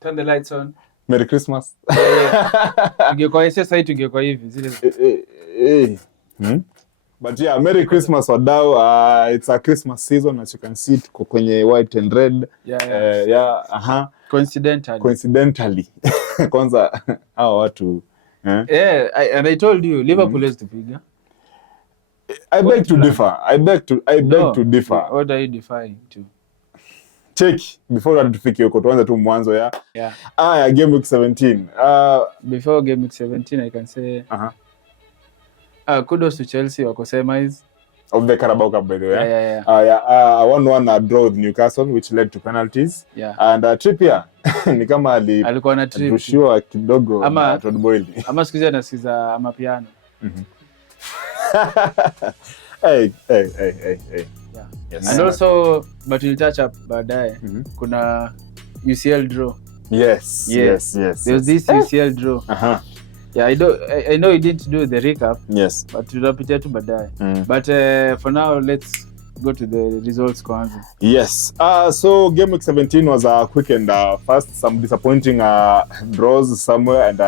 Turn the lights on. Merry Christmas. Tungekuwa sasa tungekuwa hivi zile. But yeah, Merry Christmas wadau. It's a Christmas season, as you can see tuko kwenye white and red. Yeah. Coincidentally. Kwanza hao watu and I told you Liverpool has to figure. I beg to differ. I beg to differ. What are you defying to? Check before tufike huko tuanze tu mwanzo ya. Yeah. Game week 17. Before game week 17 I can say kudos to Chelsea wako semis of the Carabao Cup, by the way. Yeah. 1-1 draw with Newcastle, which led to penalties. Yeah. And Trippier ni kama alikuwa na trip rushiwa kidogo na Todd Boyle. Ama sikiza anasikiza ama piano. Hey. Yeah. Yes. And also but we'll touch up baadaye. Kuna UCL draw. Yes. There's this UCL draw. Yeah, I know you didn't do the recap. Yes. But tutapitia tu baadaye. But for now let's go to the results kwanza. Yes. So game week 17 was a quick and fast. Some disappointing draws somewhere and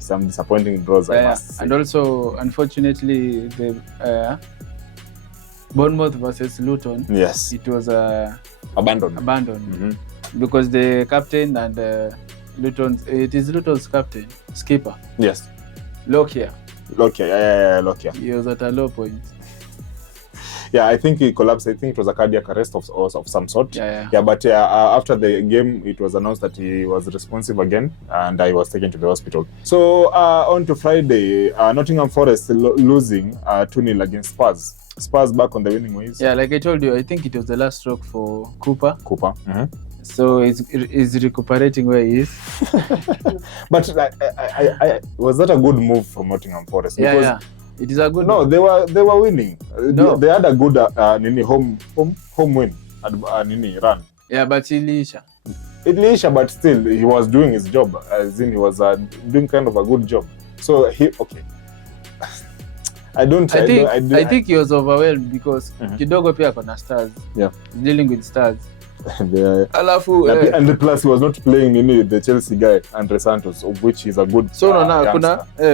some disappointing draws, I must say. And also unfortunately the Bournemouth versus Luton. Yes. It was abandoned. Because the captain and it is Luton's captain, skipper. Yes. Lokia. Lokia. He was at a low point. Yeah, I think he collapsed. I think it was a cardiac arrest of some sort. Yeah. But after the game, it was announced that he was responsive again, and I was taken to the hospital. So on to Friday, Nottingham Forest losing 2-0 against Spurs. Spurs back on the winning ways. Yeah, like I told you, I think it was the last stroke for Cooper. So he's recuperating where he is. But was that a good move from Nottingham Forest? Yeah. It is a good. No, they were winning. No. They had a good home win run. Yeah, but Ilisha, but still he was doing his job. As in he was doing kind of a good job. So I think he was overwhelmed because kidogo pia kona Stars. Yeah. Dealing with Stars. Alafu and the plus he was not playing the Chelsea guy Andre Santos, of which he's a good. So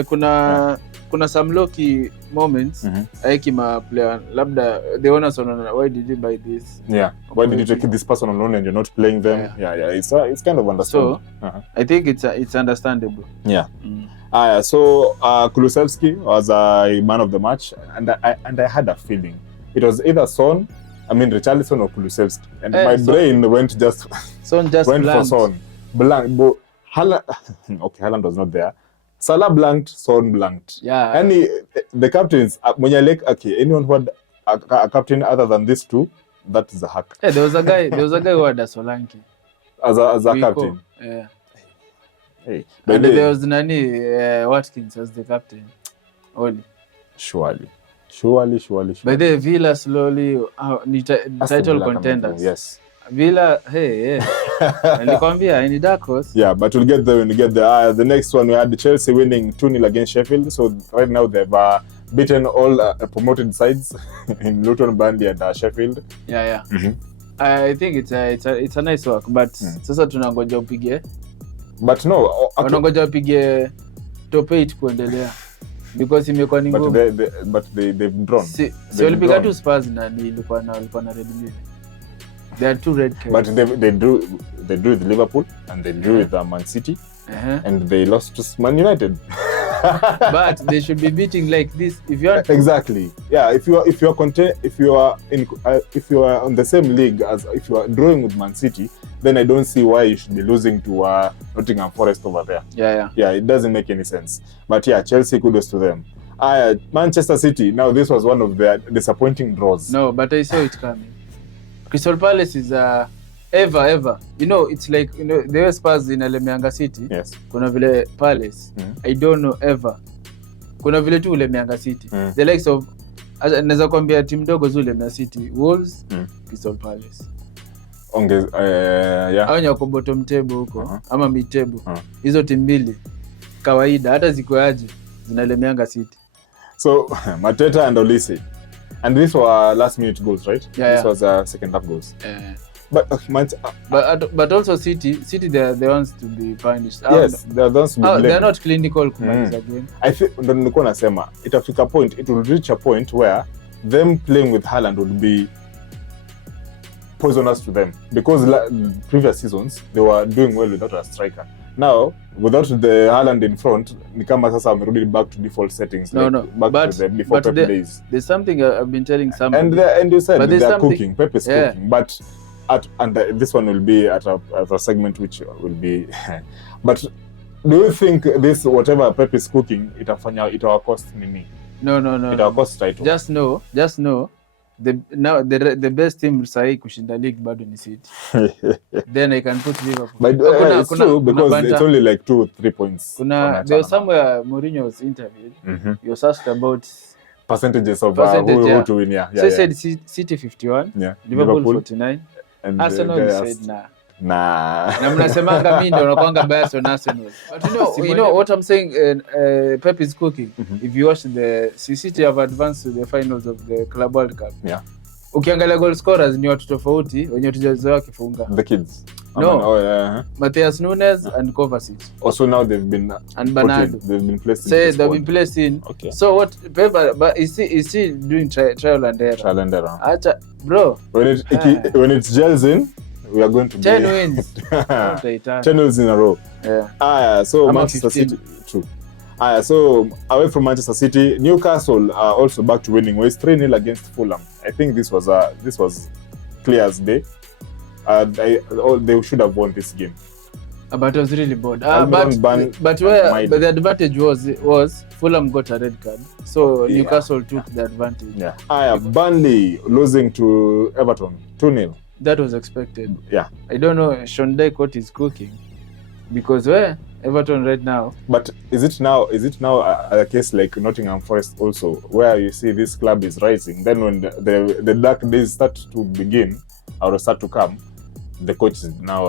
kuna some low-key moments aikima player labda the owners why did you buy this? Yeah. Why did you take this person on loan and you're not playing them? Yeah. It's kind of understandable. So I think it's understandable. Yeah. So Kulusevski was a man of the match, and I had a feeling it was either Richarlison or Kulusevski, and my brain went for Son. Blank. Haaland was not there. Salah blanked, Son blanked. Yeah. And the captains, when you like, anyone who had a captain other than these two, that is a hack. Yeah, there was a guy who had a Solanke as a captain. Yeah. Hey. And there was Watkins as the captain. Only. Surely. By the Villa slowly title contenders. Yes. Villa, nilikwambia ni dark horse. Yeah, but we'll get there when we get there. The next one we had Chelsea winning 2-0 against Sheffield. So right now they've beaten all promoted sides in Luton, Burnley and Sheffield. Yeah. I think it's a nice work, but sasa tunangoja upige. But no, tunangoja upige top 8 kuendelea. Because imekuwa ni ngumu. But they've drawn. Si walipiga tu Spurs na walikuwa na red blue. There are 2 red cards. But they drew with Liverpool and they drew with Man City and they lost to Man United. But they should be beating like this if you are exactly. Yeah, if you are on the same league as if you are drawing with Man City, then I don't see why you should be losing to Nottingham Forest over there. Yeah, it doesn't make any sense. But yeah, Chelsea, kudos to them. Manchester City, now this was one of their disappointing draws. No, but I saw it coming. Crystal Palace is ever. It's like the way Spurs inalemeanga City. Yes. Kuna vile Palace. I don't know ever. Kuna vile tu ulemeanga City. The likes of naweza kuambia timu ndogo zule na City, Wolves, Crystal Palace. Hao nyako bottom table huko ama mid table. Hizo timu mbili kawaida hata ziko aje zinalemeanga City. So Mateta and Olise. And these were last minute goals, right? Yeah, this was second half goals. But but also City they're the ones to be punished. Yes, they're the ones to be blamed. They're not clinical kumaliza game. I think ndo nilikuwa nasema itafika point, it will reach a point where them playing with Haaland would be poisonous to them, because previous seasons they were doing well without a striker. Now without the Haaland in front, ni kama sasa wamerudi back to default settings, back to the before Pep days. There's something I've been telling somebody. And you said they're cooking, Pep is cooking, but this one will be at a segment which will be but do you think this whatever Pep is cooking itawa cost nini? No. Itawa cost title. Just know the best team sahi kushinda league bado ni City. Then I can put Liverpool. But it's true because it's only like 2-3 points. There was somewhere Mourinho was interviewed. He was asked about percentages of who to win. So he said City 51, Liverpool 49. And Arsenal said nah. Na mnasemanga mimi ndio nakwanga bias on Arsenal. But you know what I'm saying, Pep is cooking. If you watch the City have advanced to the finals of the Club World Cup. Yeah. Ukiangalia goal scorers ni watu tofauti wenye tujazoea kifunga. The kids. No. Matheus Nunes and Kovacic. Also now they've been and Bernardo. They've been placed in. They've been placed in. Okay. So what Pep but is he doing trial and error? Trial and error. Acha bro. When it gels in, we are going to 10 wins. 10 wins in a row. Yeah. So Manchester City. True. So away from Manchester City, Newcastle are also back to winning ways. 3-0 against Fulham. I think this was clear as day. They should have won this game. But it was really bored. But the advantage was Fulham got a red card, so Newcastle took the advantage. Yeah. Burnley losing to Everton 2-0. That was expected. Yeah. I don't know Sean Dyche what is cooking, because Everton right now. But is it now a case like Nottingham Forest also, where you see this club is rising? Then when the dark days start to begin or start to come, the coach is now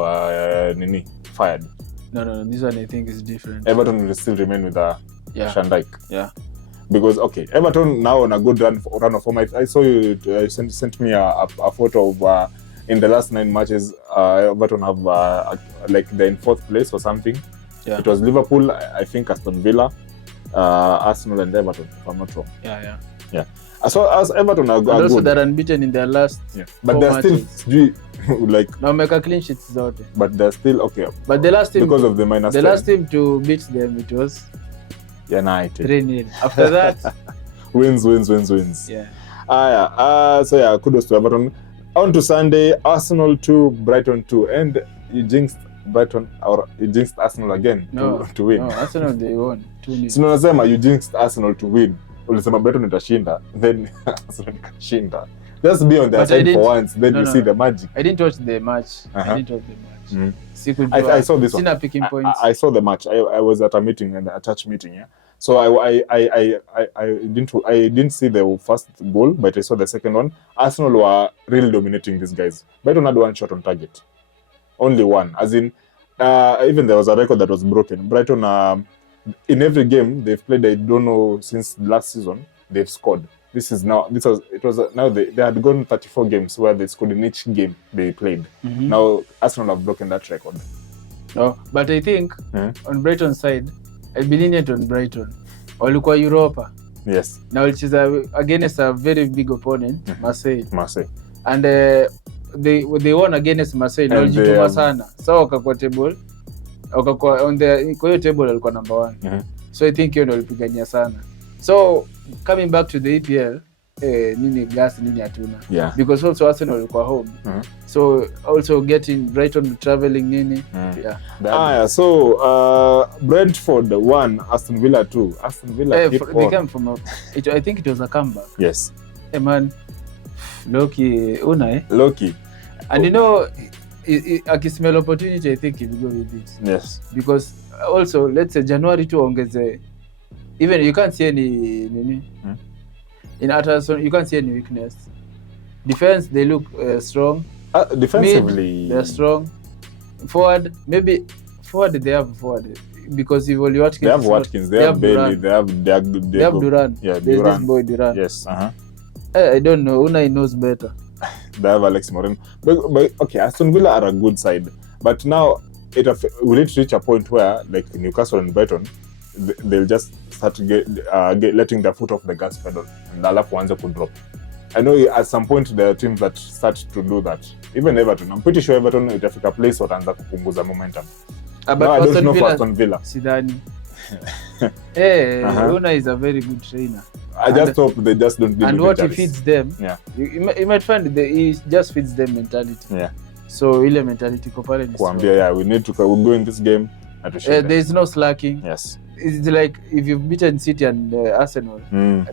fired. No. This one I think is different. Everton will still remain with Sean Dyche. Yeah. Because Everton now on a good run of form. I saw you sent me a photo of in the last 9 matches, Everton have like they're in 4th place or something. Yeah. It was Liverpool, I think Aston Villa, Arsenal and Everton, if I'm not wrong. Yeah. So as Everton are good. Also they're unbeaten in their last. Yeah. But they're matches. Still like. Now make a clean sheets zote. But they're still okay. But the last team because of the minus. The last team to beat them it was United. 3-0. After that, wins. Yeah. So kudos to Everton. On to Sunday, Arsenal 2, Brighton 2, and you jinxed Brighton or you jinxed Arsenal again to win. No, Arsenal they won 2-0. So unasema you jinxed Arsenal to win. Ulisema Brighton itashinda, then Arsenal ikashinda. Just be on their side for once, then you see the magic. I didn't watch the match. I saw this one. Picking points. I saw the match. I was at a meeting, a church meeting, yeah. So I didn't see the first goal, but I saw the second one. Arsenal were really dominating these guys. Brighton had one shot on target, only one. As in, even there was a record that was broken. Brighton, in every game they've played, I don't know since last season, they've scored. They had gone 34 games where they scored in each game they played. Now Arsenal have broken that record. No, but I think on Brighton's side, I'll be lenient on Brighton. Walikuwa Europa. Yes. Now which is against a very big opponent, Marseille. And they won against Marseille. Na walijituma sana. So wakakuwa table. Wakakuwa on the kwa hiyo table walikuwa number 1. So I think hiyo ndio walipigania sana. So coming back to the EPL, nini gas nini hatuna. Yeah. Because also Arsenal walikuwa home. So also getting Brighton traveling nini. Yeah. So Brentford 1, Aston Villa 2. Aston Villa they came from I think it was a comeback. Yes. Hey man, Loki. And you know, akismell opportunity, I think he'll go with it. Yes. Because also let's say January to ongeze, even you can't see any in Utterson, you can't see any weakness. Defense, they look strong. Defensively, they're strong. Forward, maybe forward they have forward because if only Watkins. They have Watkins. They have Bailey. They have Duran. Yeah, There's this boy Duran. Yes. I don't know. Unai knows better. They have Alex Moreno. But okay, Aston Villa are a good side. But now, will it reach a point where, like Newcastle and Brighton, they'll just start letting their foot off the gas pedal and alafu waanze to drop? I know at some point there are teams that start to do that. Even Everton. I'm pretty sure Everton itafika place wataanza kupunguza momentum. But I don't know for Aston Villa. Sidani. Unai is a very good trainer. I just hope they just don't deal with and what he feeds them, you might find he just feeds them mentality. Yeah. So ile mentality ko pale ni kuambia we'll go in this game. There is no slacking. Yes. It's like if you've beaten City and Arsenal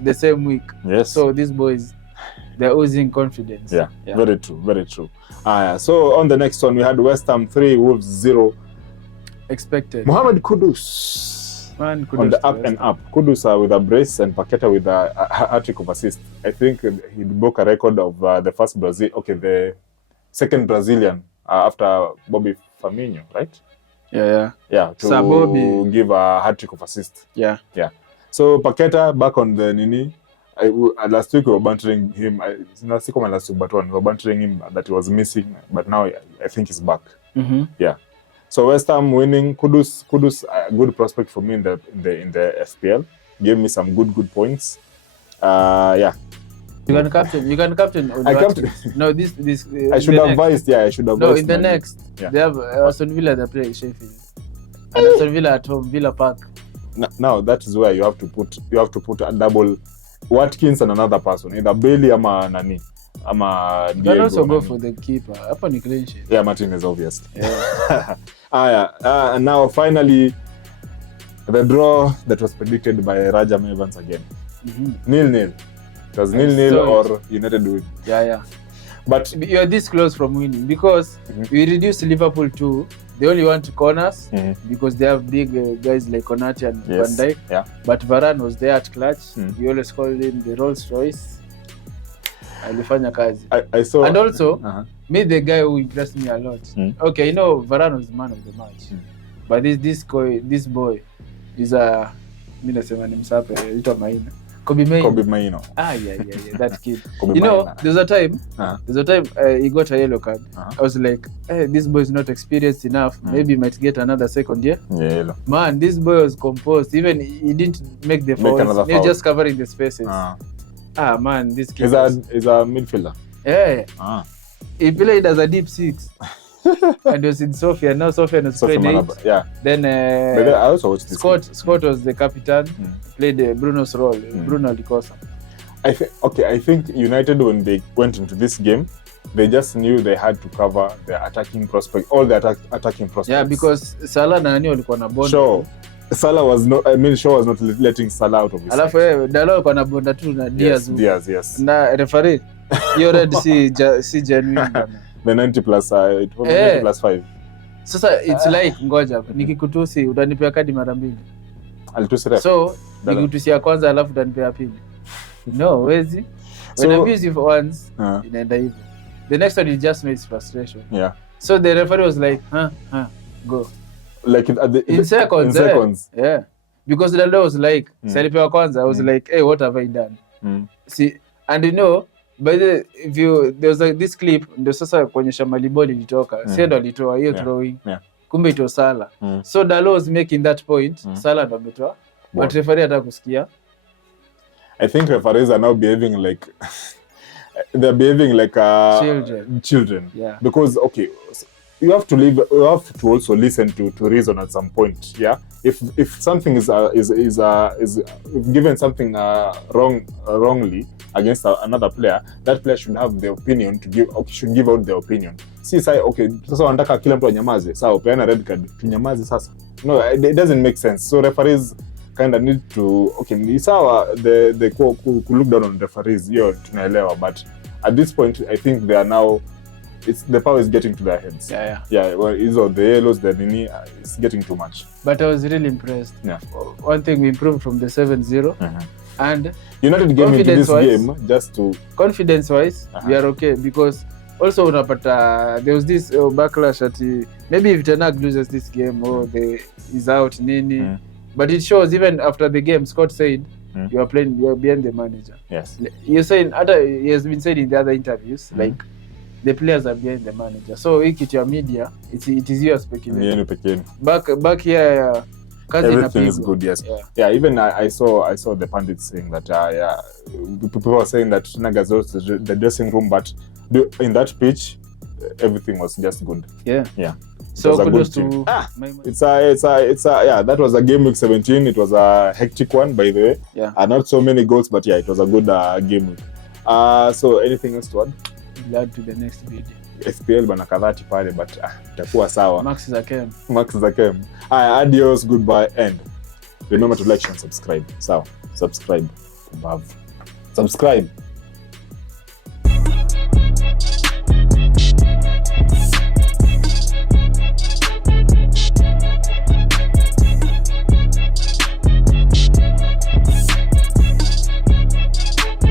the same week. Yes. So these boys, they're oozing confidence. Yeah. Very true. Very true. So on the next one we had West Ham 3, Wolves 0. Expected. Mohamed Kudus. Man, Kudus on the up and up. Kudus with a brace and Paqueta with a hat-trick of assist. I think he broke a record of the second Brazilian after Bobby Firmino, right? Yeah. To give a hat-trick of assist. Yeah. So Paqueta back on the Nini. Last week we were bantering him. Last week, but we were bantering him that he was missing, but now I think he's back. Mm-hmm. Yeah. So West Ham winning. Kudus, a good prospect for me in the FPL. Gave me some good points. Yeah. You can captain. I captain. No, this. I should have advised. Yeah, I should have. No, in the next, they have Aston Villa that play Sheffield, and Aston Villa at home, Villa Park. Now that is where you have to put a double Watkins and another person, either Bailey ama nani. You can also go for the keeper. Hapa ni clean sheet. Yeah, Martinez obviously. Yeah. And now finally the draw that was predicted by Rajam Evans again. 0-0. It was 0-0 or United win. Yeah. But you're this close from winning because we reduced Liverpool to they only want corners because they have big guys like Konate and Van Dijk. Yeah. But Varane was there at clutch. We always called him the Rolls Royce. Alifanya kazi. I saw. And also, me the guy who impressed me a lot. Okay, Varane was man of the match. But this boy is a mimi nasema ni msape ito Maina. Kobe Maino. Yeah, that kid. Kobe Maina. There's a time he got a yellow card. I was like, this boy is not experienced enough. Maybe he might get another second year. Yeah. Man, this boy was composed. Even he didn't make the fouls. He was just covering the spaces. Man, this kid is a midfielder. Yeah. He played as a deep 6. And was in Sofia. Now Sofia was playing 8. Yeah. Then I also watched this Scott was the captain. Played Bruno's role. Bruno Likosa. I think United, when they went into this game, they just knew they had to cover their attacking prospect, all the attacking prospects. Yeah, because Salah na nani walikuwa na bonda. Shaw was not letting Salah out of his. Alafu Dalo alikuwa na bonda tu na Diaz. Yes. Na referee you already see genuine. The 90 plus 90 plus 5. Sasa it's like ngoja nikikutusi utanipea kadi mara mbili. Alitusi ref. So nikikutusia kwanza alafu utanipea pili. No, wezi. When abusive once inaenda hivyo. The next one is just makes frustration. Yeah. So the referee was like, go. Like in seconds. Yeah. Because the law was like, salipewa kwanza, I was like, hey, what have I done? See, and by the there was this clip ndio sasa kuonyesha Maliboli ilitoka. Sendo alitoa hiyo throwing. Yeah. Kumbe ito Salah. So Dalo was making that point. Salah ndo ametoa. But referee hata kusikia. I think referees are now behaving like they're behaving like children. Yeah. Because you have to also listen to reason at some point. Yeah. If something is given something wrongly against another player, that player should have the opinion should give out the opinion. See, say sasa wanataka kila mtu anyamaze. Sawa, upeana red card, tunyamaze sasa. No, it doesn't make sense. So referees kind of need to ni sawa the look down on referees, hiyo tunaelewa, but at this point I think they are now the power is getting to their heads. Yeah. Well, the yellows, the nini, it's getting too much. But I was really impressed. Yeah. One thing we improved from the 7-0, and United came into this game just to confidence-wise, we are okay because also unapata there was this backlash at maybe if Ten Hag loses this game he's out nini. But it shows even after the game, Scott said you are behind the manager. Yes. You're saying he has been said in the other interviews like the players are behind the manager. So if your media, it is your speculation. Back here, everything is good. Yes. Yeah. Even I saw the pundits saying that people were saying that Nagas lost the dressing room, but in that pitch, everything was just good. Yeah. So kudos to it's that was a game week 17. It was a hectic one, by the way. Not so many goals, but it was a good game week. So anything else to add? Glad to the next video. FPL bana kadhati pale, but itakuwa sawa. Max Zakem. Adios, goodbye, and remember to like and subscribe. Sawa. Subscribe. Subscribe.